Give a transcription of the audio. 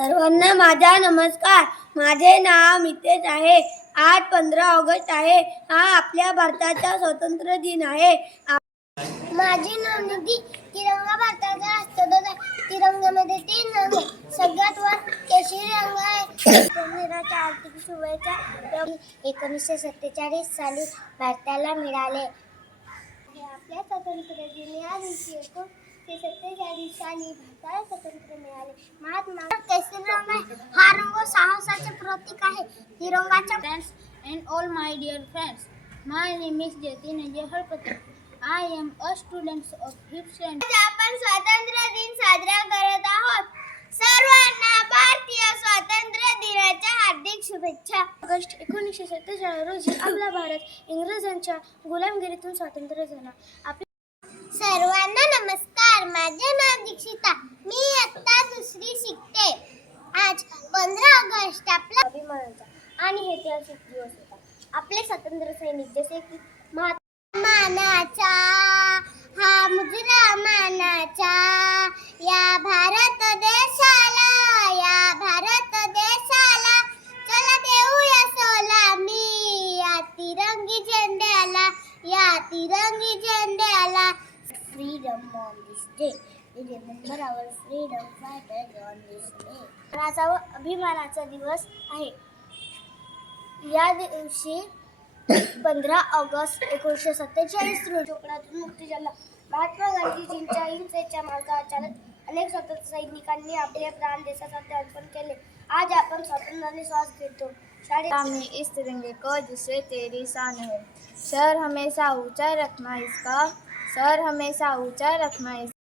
सर्वांना माझा नमस्कार. माझे नाव मितेश आहे. आज पंधरा ऑगस्ट आहे. हा आपल्या भारताचा स्वातंत्र्य दिन आहे. माझी नाव निधी. तिरंगा भारताचा राष्ट्रध्वज आहे. तिरंगामध्ये तीन रंग आहे. सगळ्यात वर केशरी रंग आहे. संविधानाच्या आर्थिक शुभेच्छा. एकोणीसशे सत्तेचाळीस साली भारताला मिळाले. आपल्या स्वातंत्र्य दिन या दिवशी ते सत्तेच्या दिवसांनी भारताला स्वातंत्र्य मिळाले महात्मा केसरीराम हा रंग साहसाचे प्रतीक आहे तिरंगाच्या friends and all my dear friends. My name is Jatin जहळपती I am a student of fifth आपण स्वातंत्र्य दिन साजरा करत आहोत सर्वांना भारतीय स्वातंत्र्य दिनाच्या हार्दिक शुभेच्छा ऑगस्ट एकोणीसशे सत्तेचाळीस रोजी आपला भारत इंग्रजांच्या गुलामगिरीतून स्वातंत्र्य झाला आपल्या सर्वांना नमस्कार नमस्कार माझे नाव दीक्षिता. मी आता दुसरी शिकते. आज पंधरा ऑगस्ट आपला अभिमानाचा आणि ऐतिहासिक दिवस होता. आपले स्वातंत्र्य सैनिक जसे की महात्मा मानाचा हा मुजरा मानाचा या भारत देशाला या भारत देशाला. चला देऊया सलामी या तिरंगी झेंड्याला या तिरंगी झेंड्या झेंड्याला freedom day. We remember our freedom freedom on this day. राजा व अभिमानाचा दिवस आहे या दिवशी पंधरा ऑगस्ट एकोणीसशे सत्तेचाळीस रोजी कोकणातून मुक्ती झाला महात्मा गांधीजींच्या हिंसेच्या मार्गावर चालत अनेक स्वतंत्र सैनिकांनी आपले प्राण देशासाठी अर्पण केले आज आपण स्वातंत्र्याने श्वास घेतो शाळेत हमें इस तिरंगे को जिसे तेरी शान है सर हमेशा ऊंचा रखना इसका सर हमेशा ऊंचा रखना इसका